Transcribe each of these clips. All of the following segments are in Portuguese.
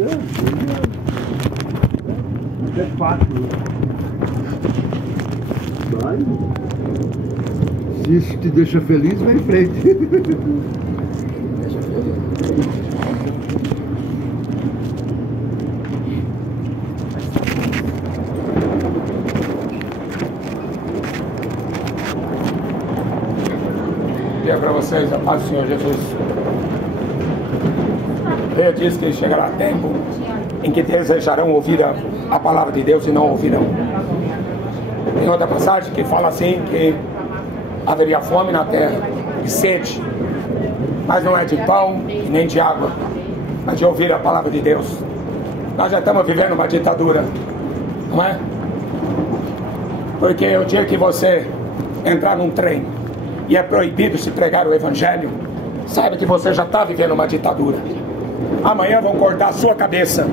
É fácil. Vai. Se isso te deixa feliz, vai em frente. Deixa feliz. Dia para vocês, a paz do Senhor Jesus. Ele diz que chegará tempo em que desejarão ouvir a palavra de Deus e não ouvirão. Tem outra passagem que fala assim, que haveria fome na terra e sede, mas não é de pão nem de água, mas de ouvir a palavra de Deus. Nós já estamos vivendo uma ditadura, não é? Porque o dia que você entrar num trem e é proibido se pregar o evangelho, saiba que você já está vivendo uma ditadura. Amanhã vão cortar a sua cabeça,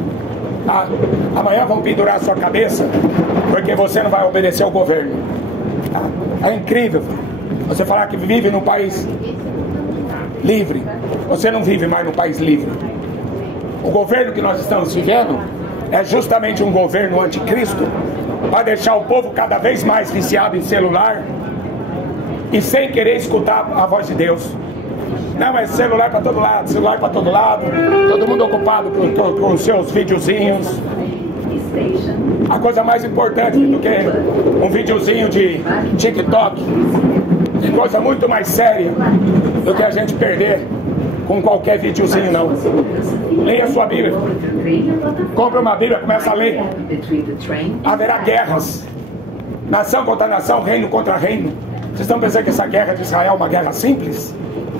tá? Amanhã vão pendurar a sua cabeça, porque você não vai obedecer ao governo, tá? É incrível você falar que vive num país livre. Você não vive mais num país livre. O governo que nós estamos vivendo é justamente um governo anticristo, para deixar o povo cada vez mais viciado em celular e sem querer escutar a voz de Deus. Não, é celular para todo lado, celular para todo lado, todo mundo ocupado com seus videozinhos. A coisa mais importante do que um videozinho de TikTok, tem coisa muito mais séria do que a gente perder com qualquer videozinho, não. Leia a sua Bíblia. Compre uma Bíblia, começa a ler. Haverá guerras, nação contra nação, reino contra reino. Vocês estão pensando que essa guerra de Israel é uma guerra simples?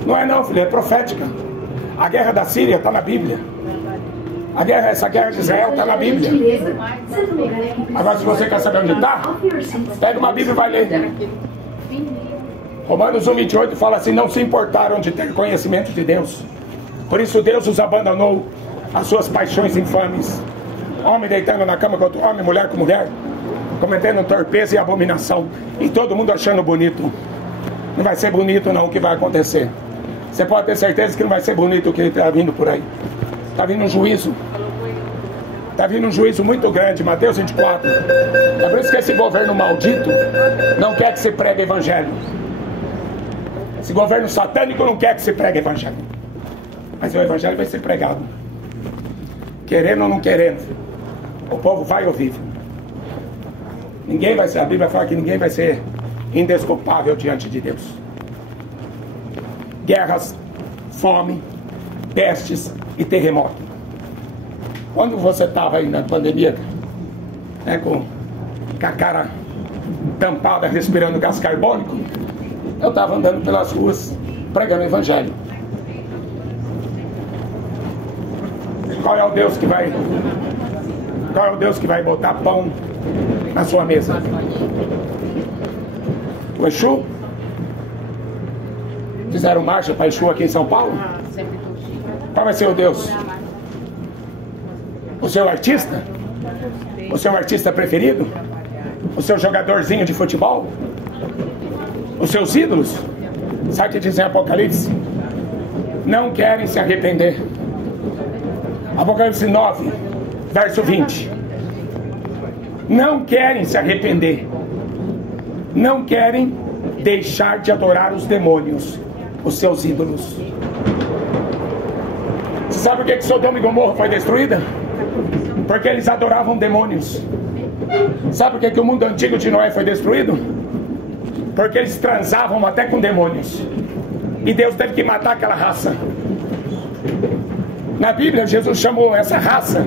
Não é não, filho, é profética. A guerra da Síria está na Bíblia. Essa guerra de Israel está na Bíblia. Agora, se você quer saber onde está, pega uma Bíblia e vai ler. Romanos 1:28 fala assim: não se importaram de ter conhecimento de Deus, por isso Deus os abandonou às suas paixões infames. Homem deitando na cama com outro homem, mulher com mulher, cometendo torpeza e abominação, e todo mundo achando bonito. Não vai ser bonito não o que vai acontecer. Você pode ter certeza que não vai ser bonito o que está vindo por aí. Está vindo um juízo. Está vindo um juízo muito grande. Mateus 24. É por isso que esse governo maldito não quer que se pregue evangelho. Esse governo satânico não quer que se pregue evangelho. Mas o evangelho vai ser pregado. Querendo ou não querendo, o povo vai ouvir. Ninguém vai ser, a Bíblia fala que ninguém vai ser indesculpável diante de Deus. Guerras, fome, pestes e terremoto. Quando você estava aí na pandemia, né, com a cara tampada, respirando gás carbônico, eu estava andando pelas ruas pregando o evangelho. Qual é o Deus que vai botar pão na sua mesa? O Exu? Fizeram marcha para Exu aqui em São Paulo? Qual vai ser o Deus? O seu artista? O seu artista preferido? O seu jogadorzinho de futebol? Os seus ídolos? Sabe o que diz em Apocalipse? Não querem se arrepender. Apocalipse 9, verso 20. Não querem se arrepender. Não querem deixar de adorar os demônios, os seus ídolos. Você sabe por que Sodoma e Gomorra foi destruída? Porque eles adoravam demônios. Sabe por que o mundo antigo de Noé foi destruído? Porque eles transavam até com demônios. E Deus teve que matar aquela raça. Na Bíblia, Jesus chamou essa raça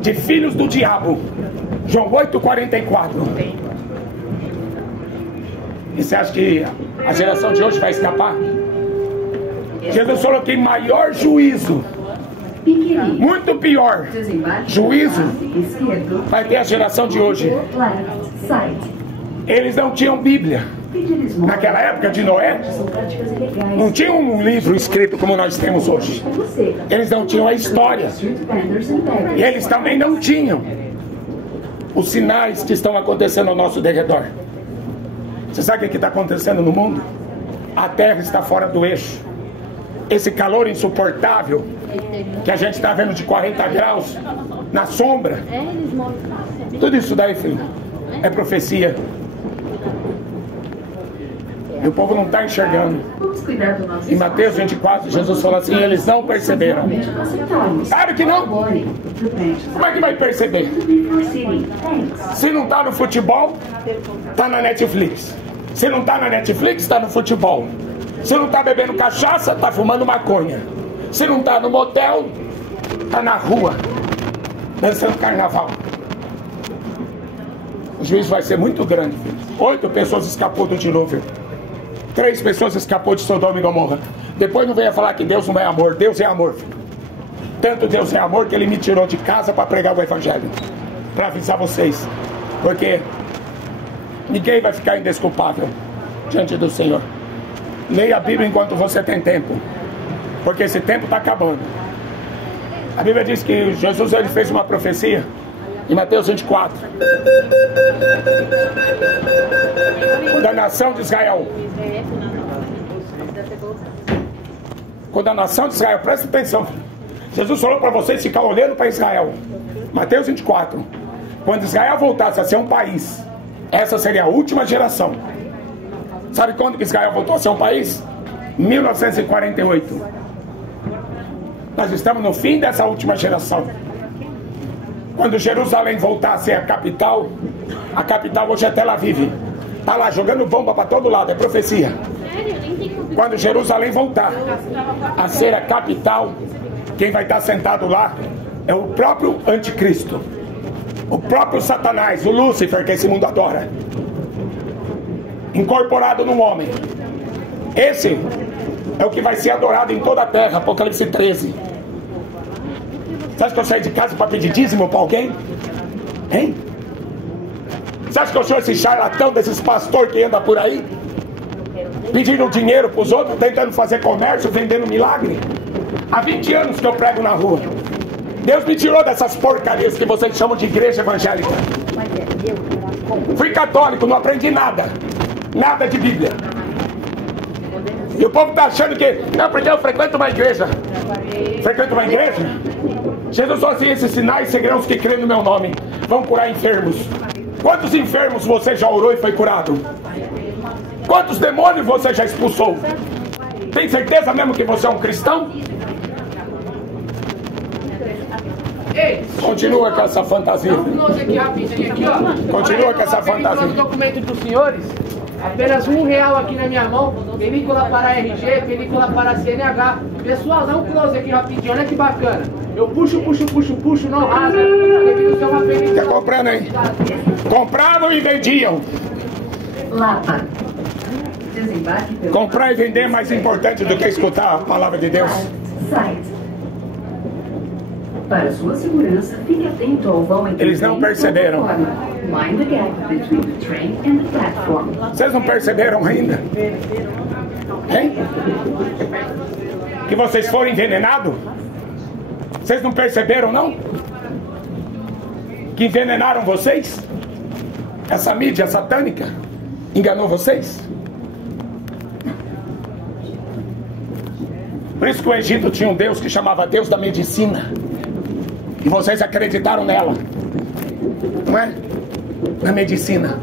de filhos do diabo. João 8,44. E você acha que a geração de hoje vai escapar? Jesus falou que maior juízo, muito pior juízo, vai ter a geração de hoje. Eles não tinham Bíblia. Naquela época de Noé, não tinha um livro escrito como nós temos hoje. Eles não tinham a história. E eles também não tinham os sinais que estão acontecendo ao nosso derredor. Você sabe o que está acontecendo no mundo? A terra está fora do eixo. Esse calor insuportável que a gente está vendo de 40 graus na sombra. Tudo isso daí, filho, é profecia. E o povo não está enxergando. Em Mateus 24, Jesus falou assim: eles não perceberam. Claro que não. Como é que vai perceber? Se não está no futebol, está na Netflix. Se não está na Netflix, está no futebol. Se não está bebendo cachaça, está fumando maconha. Se não está no motel, está na rua dançando carnaval. O juízo vai ser muito grande, filho. 8 pessoas escapou do dilúvio. 3 pessoas escapou de Sodoma e Gomorra. Depois não venha falar que Deus não é amor. Deus é amor, filho. Tanto Deus é amor que Ele me tirou de casa para pregar o Evangelho, para avisar vocês. Porque ninguém vai ficar indesculpável diante do Senhor. Leia a Bíblia enquanto você tem tempo, porque esse tempo está acabando. A Bíblia diz que Jesus, ele fez uma profecia em Mateus 24. Quando a nação de Israel, presta atenção, Jesus falou para vocês ficar olhando para Israel. Mateus 24. Quando Israel voltasse a ser um país, essa seria a última geração. Sabe quando que Israel voltou a ser um país? 1948. Nós estamos no fim dessa última geração. Quando Jerusalém voltar a ser a capital hoje é Tel Aviv. Está lá jogando bomba para todo lado, é profecia. Quando Jerusalém voltar a ser a capital, quem vai estar sentado lá é o próprio anticristo, o próprio Satanás, o Lúcifer, que esse mundo adora, incorporado num homem. Esse é o que vai ser adorado em toda a terra. Apocalipse 13. Você acha que eu saí de casa para pedir dízimo para alguém? Hein? Você acha que eu sou esse charlatão desses pastores que anda por aí pedindo dinheiro para os outros, tentando fazer comércio, vendendo milagre? Há 20 anos que eu prego na rua. Deus me tirou dessas porcarias que vocês chamam de igreja evangélica. Fui católico, não aprendi nada. Nada de Bíblia. E o povo está achando que não, porque eu frequento uma igreja. Frequento uma igreja? Jesus falou assim: esses sinais seguirão os que creem no meu nome. Vão curar enfermos. Quantos enfermos você já orou e foi curado? Quantos demônios você já expulsou? Tem certeza mesmo que você é um cristão? Ei, continua com essa fantasia. Continua com essa fantasia. Os documentos dos senhores, apenas R$1 aqui na minha mão, película para RG, película para CNH. Pessoal, dá um close aqui rapidinho, olha que bacana. Eu puxo, não rasga. Devido ser uma película. Tá comprando aí? Compravam e vendiam. Lapa. Comprar e vender é mais importante do que escutar a palavra de Deus. Para sua segurança, fique atento ao vão entre eles não perceberam. Mind the gap between the train and the platform. Vocês não perceberam ainda? Hein? Que vocês foram envenenados? Vocês não perceberam, não? Que envenenaram vocês? Essa mídia satânica enganou vocês? Por isso que o Egito tinha um Deus que chamava Deus da medicina. E vocês acreditaram nela. Não é? Na medicina.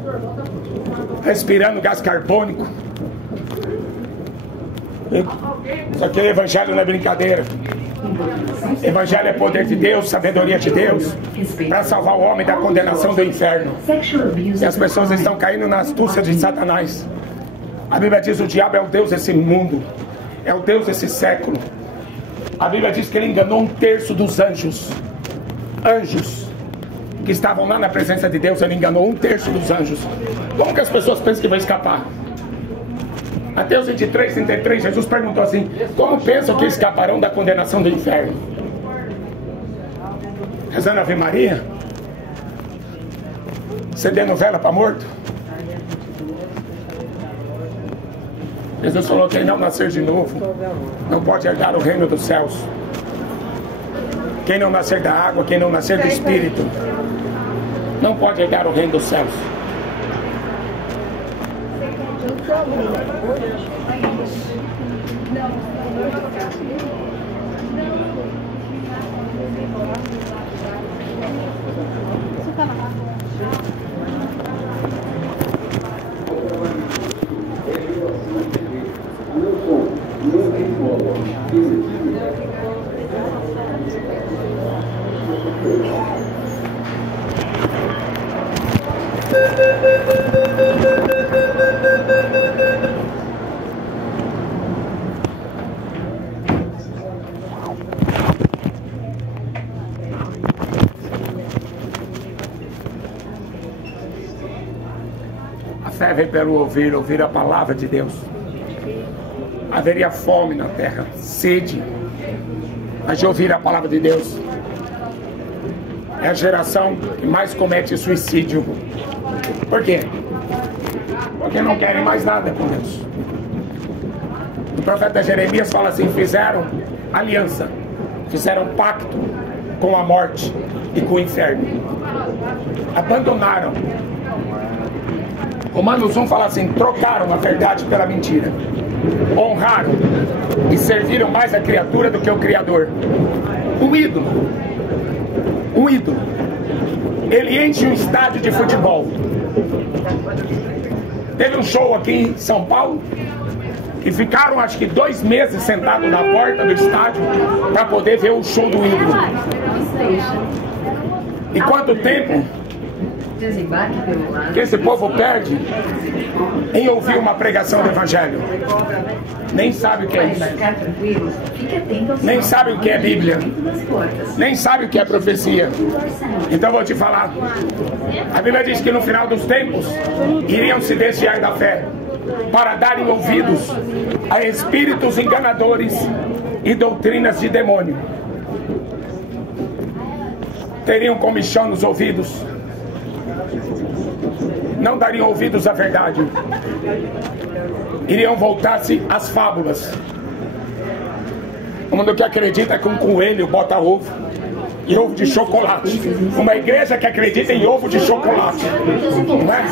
Respirando gás carbônico. Isso aqui é evangelho, não é brincadeira. Evangelho é poder de Deus, sabedoria de Deus, para salvar o homem da condenação do inferno. E as pessoas estão caindo na astúcia de Satanás. A Bíblia diz que o diabo é o Deus desse mundo, é o Deus desse século. A Bíblia diz que ele enganou 1/3 dos anjos. Anjos que estavam lá na presença de Deus, ele enganou 1/3 dos anjos. Como que as pessoas pensam que vão escapar? Mateus 23, 33, Jesus perguntou assim: como pensam que escaparão da condenação do inferno? Rezando Ave Maria? Acendendo vela para morto? Jesus falou: quem não nascer de novo não pode herdar o reino dos céus. Quem não nascer da água, quem não nascer do Espírito, não pode herdar o reino dos céus. A fé vem pelo ouvir a palavra de Deus. Haveria fome na terra, sede, mas de ouvir a palavra de Deus. É a geração que mais comete suicídio. Por quê? Porque não querem mais nada com Deus. O profeta Jeremias fala assim: fizeram aliança, fizeram pacto com a morte e com o inferno. Abandonaram. Romanos 1 fala assim: trocaram a verdade pela mentira. Honraram e serviram mais a criatura do que o Criador. Um ídolo. Um ídolo. Ele enche um estádio de futebol. Teve um show aqui em São Paulo e ficaram acho que 2 meses sentados na porta do estádio para poder ver o show do ídolo. E quanto tempo que esse povo perde em ouvir uma pregação do Evangelho? Nem sabe o que é isso. Nem sabe o que é Bíblia. Nem sabe o que é profecia. Então vou te falar. A Bíblia diz que no final dos tempos iriam se desviar da fé para darem ouvidos a espíritos enganadores e doutrinas de demônio. Teriam comichão nos ouvidos. Não dariam ouvidos à verdade. Iriam voltar-se às fábulas. O mundo que acredita que um coelho bota ovo e ovo de chocolate. Uma igreja que acredita em ovo de chocolate. Não é?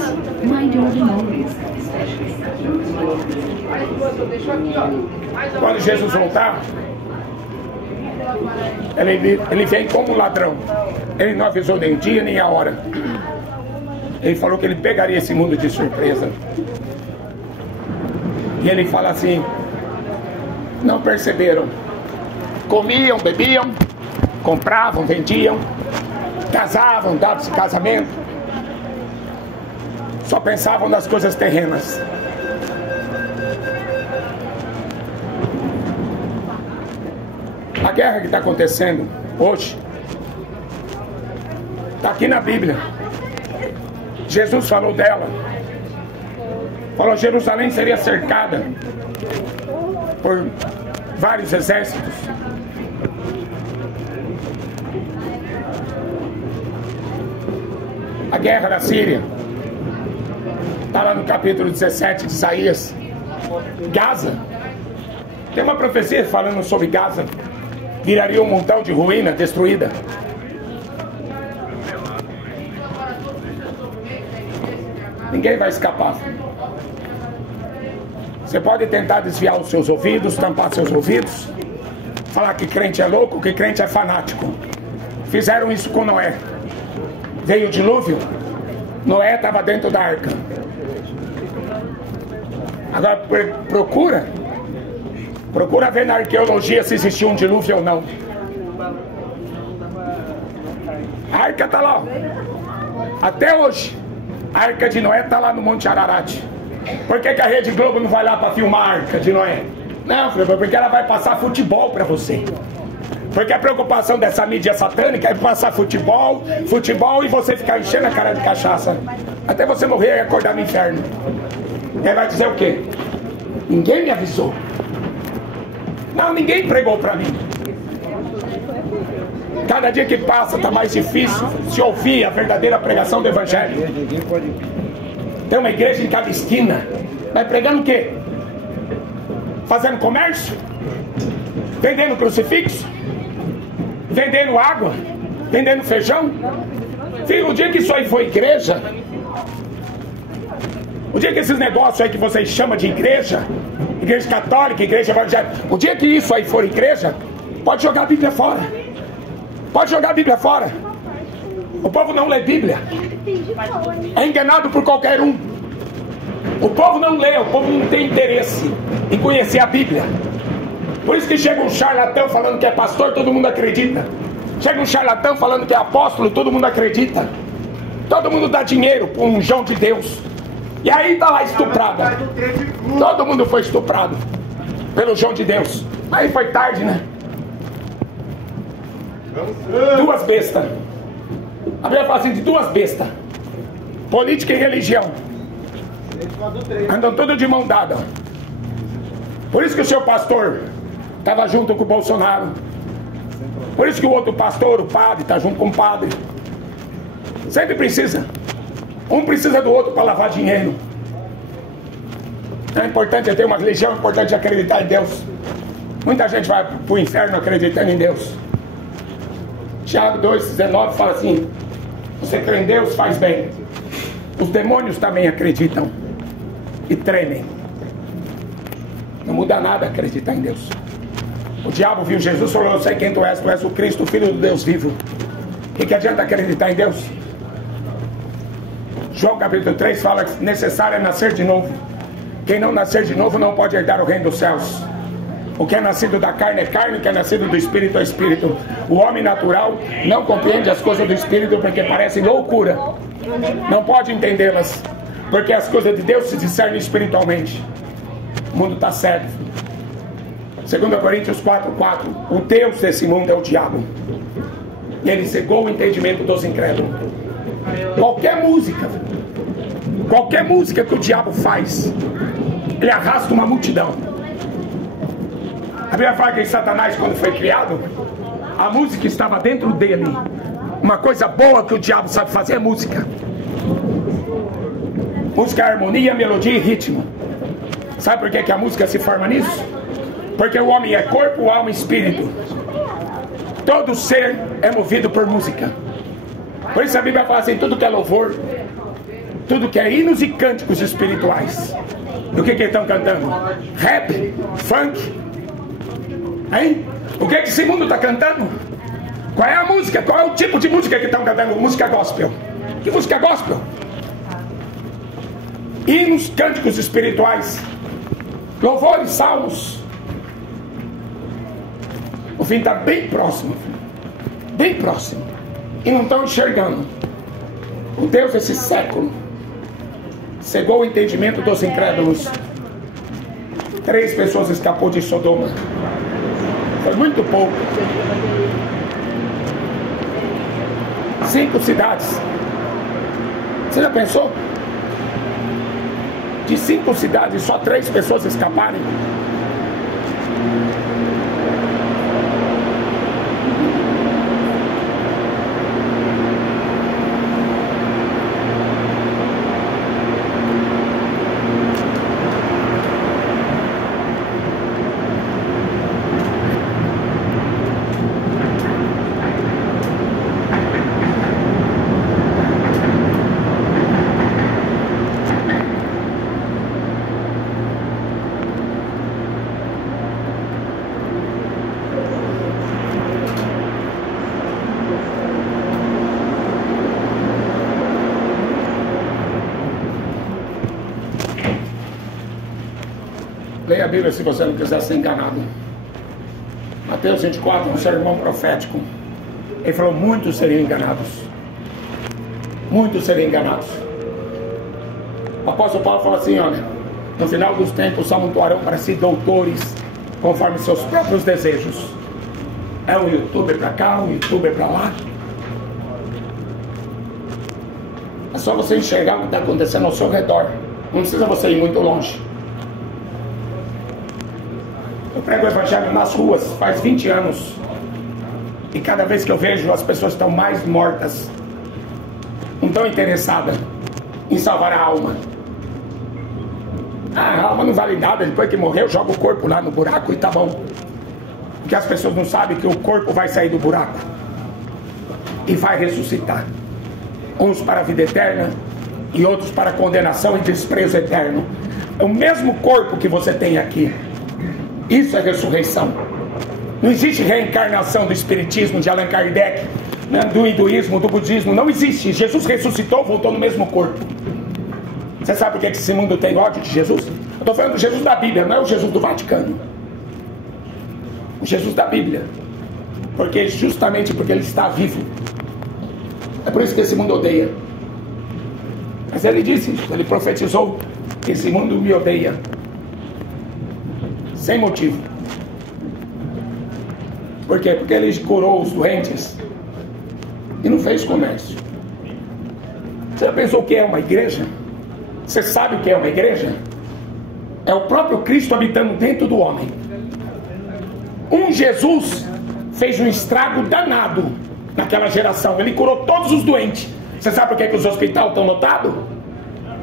Quando Jesus voltar, ele vem como ladrão. Ele não avisou nem o dia nem a hora. Ele falou que ele pegaria esse mundo de surpresa. E ele fala assim: não perceberam. Comiam, bebiam, compravam, vendiam, casavam, davam-se casamento. Só pensavam nas coisas terrenas. A guerra que está acontecendo hoje está aqui na Bíblia. Jesus falou dela. Falou: Jerusalém seria cercada por vários exércitos. A guerra da Síria está lá no capítulo 17 de Isaías. Gaza, tem uma profecia falando sobre Gaza. Viraria um montão de ruína destruída. Ninguém vai escapar. Você pode tentar desviar os seus ouvidos, tampar seus ouvidos, falar que crente é louco, que crente é fanático. Fizeram isso com Noé. Veio o dilúvio, Noé estava dentro da arca. Agora procura ver na arqueologia se existiu um dilúvio ou não. A arca está lá, ó. Até hoje a arca de Noé está lá no Monte Ararat. Por que a Rede Globo não vai lá para filmar a arca de Noé? Não, porque ela vai passar futebol para você. Porque a preocupação dessa mídia satânica é passar futebol e você ficar enchendo a cara de cachaça até você morrer e acordar no inferno. E aí vai dizer o quê? Ninguém me avisou. Não, ninguém pregou para mim. Cada dia que passa está mais difícil se ouvir a verdadeira pregação do Evangelho. Tem uma igreja em cada esquina. Vai pregando o quê? Fazendo comércio? Vendendo crucifixo? Vendendo água? Vendendo feijão? Filho, o dia que isso aí for igreja, o dia que esses negócios aí que vocês chamam de igreja, igreja católica, igreja evangélica, o dia que isso aí for igreja, pode jogar a Bíblia fora. Pode jogar a Bíblia fora. O povo não lê Bíblia. É enganado por qualquer um. O povo não lê, o povo não tem interesse em conhecer a Bíblia. Por isso que chega um charlatão falando que é pastor, todo mundo acredita. Chega um charlatão falando que é apóstolo, todo mundo acredita. Todo mundo dá dinheiro para um João de Deus. E aí tá lá estuprada. Todo mundo foi estuprado pelo João de Deus. Aí foi tarde, né? Duas bestas. A Bíblia fala assim de duas bestas: política e religião. Andam tudo de mão dada. Por isso que o seu pastor estava junto com o Bolsonaro. Por isso que o outro pastor, o padre, está junto com o padre. Sempre precisa. Um precisa do outro para lavar dinheiro. É importante ter uma religião, é importante acreditar em Deus. Muita gente vai para o inferno acreditando em Deus. Tiago 2,19 fala assim: você crê em Deus, faz bem. Os demônios também acreditam e tremem. Não muda nada acreditar em Deus. O diabo viu Jesus e falou: eu sei quem tu és o Cristo, o Filho do Deus vivo. O que adianta acreditar em Deus? João capítulo 3 fala que necessário é nascer de novo. Quem não nascer de novo não pode herdar o reino dos céus. O que é nascido da carne é carne, o que é nascido do Espírito é Espírito. O homem natural não compreende as coisas do Espírito porque parecem loucura. Não pode entendê-las, porque as coisas de Deus se discernem espiritualmente. O mundo está cego. 2 Coríntios 4,4: o Deus desse mundo é o diabo. E ele cegou o entendimento dos incrédulos. Qualquer música que o diabo faz, ele arrasta uma multidão. A Bíblia fala que Satanás, quando foi criado, a música estava dentro dele. Uma coisa boa que o diabo sabe fazer é música. Música é harmonia, melodia e ritmo. Sabe por que a música se forma nisso? Porque o homem é corpo, alma e espírito. Todo ser é movido por música. Por isso a Bíblia fala assim: tudo que é louvor, tudo que é hinos e cânticos espirituais. E o que eles estão cantando? Rap, funk, hein? O que esse mundo está cantando? Qual é a música? Qual é o tipo de música que estão cantando? Música gospel. Que música gospel? Hinos, cânticos espirituais, louvores, salmos. O fim está bem próximo. Bem próximo. E não estão enxergando. O Deus desse século cegou o entendimento dos incrédulos. 3 pessoas escapou de Sodoma. Foi muito pouco. 5 cidades. Você já pensou? De 5 cidades, só 3 pessoas escaparem. Leia a Bíblia se você não quiser ser enganado. Mateus 24, um sermão profético. Ele falou: muitos seriam enganados. Muitos seriam enganados. O apóstolo Paulo fala assim: olha, no final dos tempos só amontoarão para si doutores conforme seus próprios desejos. É um youtuber para cá, um youtuber para lá. É só você enxergar o que está acontecendo ao seu redor. Não precisa você ir muito longe. Eu prego o evangelho nas ruas faz 20 anos. E cada vez que eu vejo, as pessoas estão mais mortas. Não estão interessadas em salvar a alma. A alma não vale nada. Depois que morreu, joga o corpo lá no buraco e tá bom. Porque as pessoas não sabem que o corpo vai sair do buraco e vai ressuscitar. Uns para a vida eterna e outros para a condenação e desprezo eterno. É o mesmo corpo que você tem aqui. Isso é ressurreição. Não existe reencarnação do espiritismo, de Allan Kardec, né, do hinduísmo, do budismo. Não existe. Jesus ressuscitou, voltou no mesmo corpo. Você sabe por que esse mundo tem ódio de Jesus? Eu estou falando do Jesus da Bíblia, não é o Jesus do Vaticano. O Jesus da Bíblia. Justamente porque ele está vivo. É por isso que esse mundo odeia. Mas ele disse isso, ele profetizou: esse mundo me odeia. Sem motivo. Por quê? Porque ele curou os doentes e não fez comércio. Você já pensou o que é uma igreja? Você sabe o que é uma igreja? É o próprio Cristo habitando dentro do homem. Jesus fez um estrago danado naquela geração. Ele curou todos os doentes. Você sabe por que os hospitais estão lotados?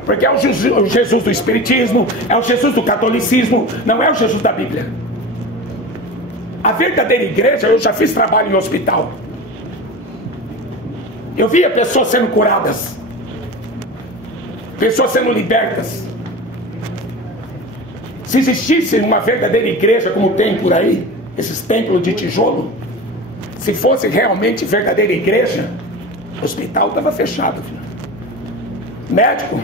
Porque é o Jesus do Espiritismo, é o Jesus do catolicismo, não é o Jesus da Bíblia. A verdadeira igreja, eu já fiz trabalho em hospital. Eu via pessoas sendo curadas, pessoas sendo libertas. Se existisse uma verdadeira igreja como tem por aí, esses templos de tijolo, se fosse realmente verdadeira igreja, o hospital estava fechado. Médico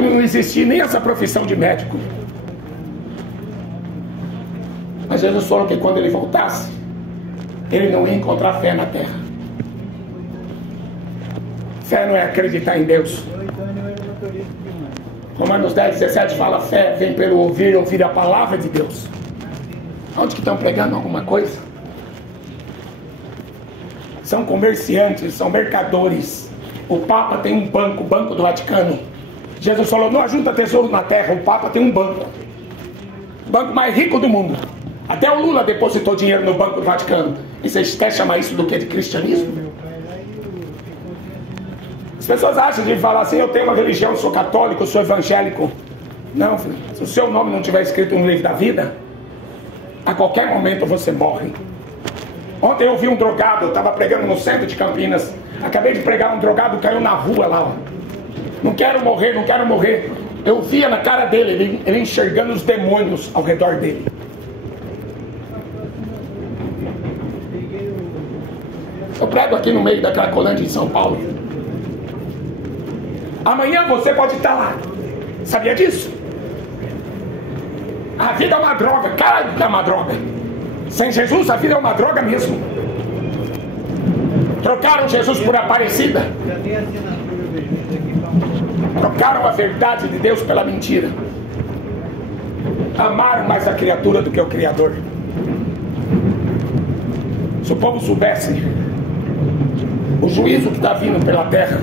não existia, nem essa profissão de médico. Mas Jesus falou que quando ele voltasse, ele não ia encontrar fé na terra. Fé não é acreditar em Deus. Romanos 10:17 fala: fé vem pelo ouvir a palavra de Deus. Onde que estão pregando alguma coisa? São comerciantes, são mercadores. O Papa tem um banco, o Banco do Vaticano. Jesus falou: não ajunta tesouro na terra. O Papa tem um banco, o banco mais rico do mundo. Até o Lula depositou dinheiro no Banco do Vaticano. E vocês querem chamar isso do que? De cristianismo? As pessoas acham de falar assim: eu tenho uma religião, eu sou católico, eu sou evangélico. Não, filho. Se o seu nome não estiver escrito no livro da vida, a qualquer momento você morre. Ontem eu vi um drogado, eu estava pregando no centro de Campinas. Acabei de pregar, um drogado caiu na rua lá, ó. Não quero morrer, não quero morrer. Eu via na cara dele, ele enxergando os demônios ao redor dele. Eu prego aqui no meio da Cracolândia, em São Paulo. Amanhã você pode estar lá. Sabia disso? A vida é uma droga. Cara, é uma droga. Sem Jesus a vida é uma droga mesmo. Trocaram Jesus por Aparecida. Trocaram a verdade de Deus pela mentira. Amaram mais a criatura do que o Criador. Se o povo soubesse o juízo que está vindo pela terra,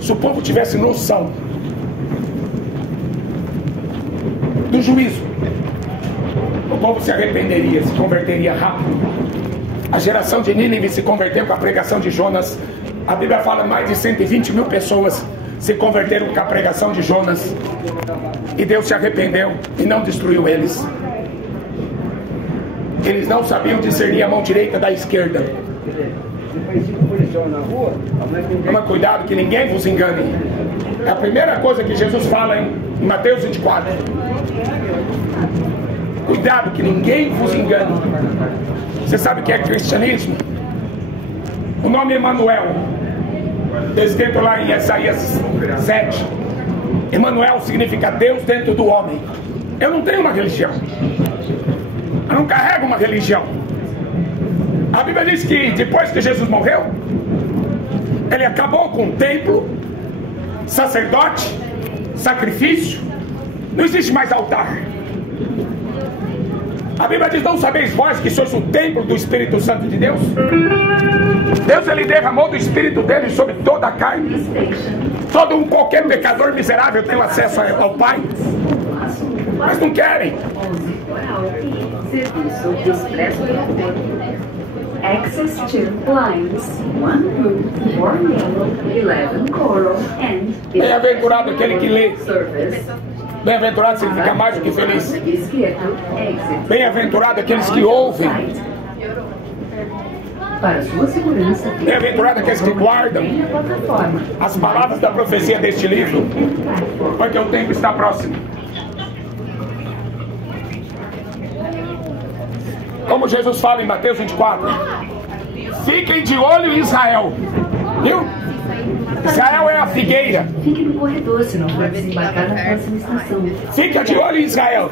se o povo tivesse noção do juízo, o povo se arrependeria, se converteria rápido. A geração de Nínive se converteu com a pregação de Jonas. A Bíblia fala que mais de 120 mil pessoas se converteram com a pregação de Jonas. E Deus se arrependeu e não destruiu eles. Eles não sabiam discernir a mão direita da esquerda. Toma cuidado que ninguém vos engane. É a primeira coisa que Jesus fala em Mateus 24. Cuidado que ninguém vos engane. Você sabe o que é cristianismo? O nome Emanuel, descrito lá em Isaías 7. Emanuel significa Deus dentro do homem. Eu não tenho uma religião, eu não carrego uma religião. A Bíblia diz que depois que Jesus morreu, ele acabou com o templo, sacerdote, sacrifício. Não existe mais altar. A Bíblia diz: não sabeis vós que sois o templo do Espírito Santo de Deus? Deus, ele derramou do Espírito dele sobre toda a carne. Qualquer pecador miserável tem acesso ao Pai. Mas não querem. Serviço expresso do acordo. Access to lines 1 room, 4 yellow, 11 coral and... Bem-aventurado aquele que lê. Bem-aventurado significa mais do que feliz. Bem-aventurado aqueles que ouvem. Para sua segurança, bem-aventurado aqueles que guardam as palavras da profecia deste livro, porque o tempo está próximo. Como Jesus fala em Mateus 24: fiquem de olho em Israel. Viu? Israel é a figueira. Fique no corredor, senão vai desembarcar na próxima estação. Fica de olho em Israel.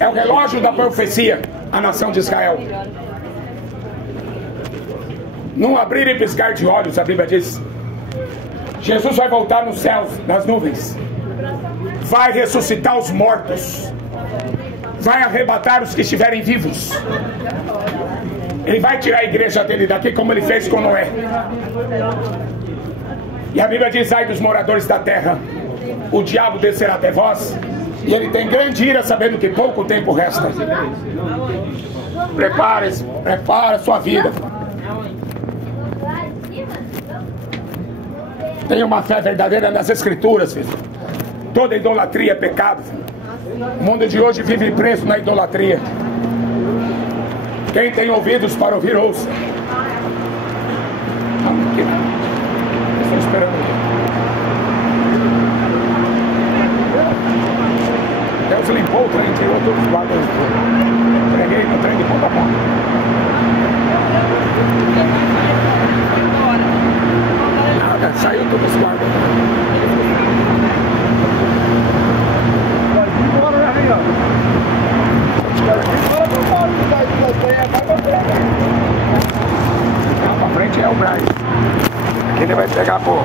É o relógio da profecia, a nação de Israel. Num abrir e piscar de olhos, a Bíblia diz, Jesus vai voltar nos céus, nas nuvens, vai ressuscitar os mortos, vai arrebatar os que estiverem vivos. Ele vai tirar a igreja dele daqui, como ele fez com Noé. E a Bíblia diz, ai dos moradores da terra, o diabo descerá até vós, e ele tem grande ira, sabendo que pouco tempo resta. Prepare-se, prepara a sua vida. Tenha uma fé verdadeira nas Escrituras, filho. Toda idolatria é pecado, filho. O mundo de hoje vive preso na idolatria. Quem tem ouvidos para ouvir, ouça. Estou esperando. Deus limpou o trem, tirou todos os guardas. Preguei no trem de ponta a ponta. Nada, saiu todos os guardas. Lá pra frente é o Braz. Aqui ele vai pegar por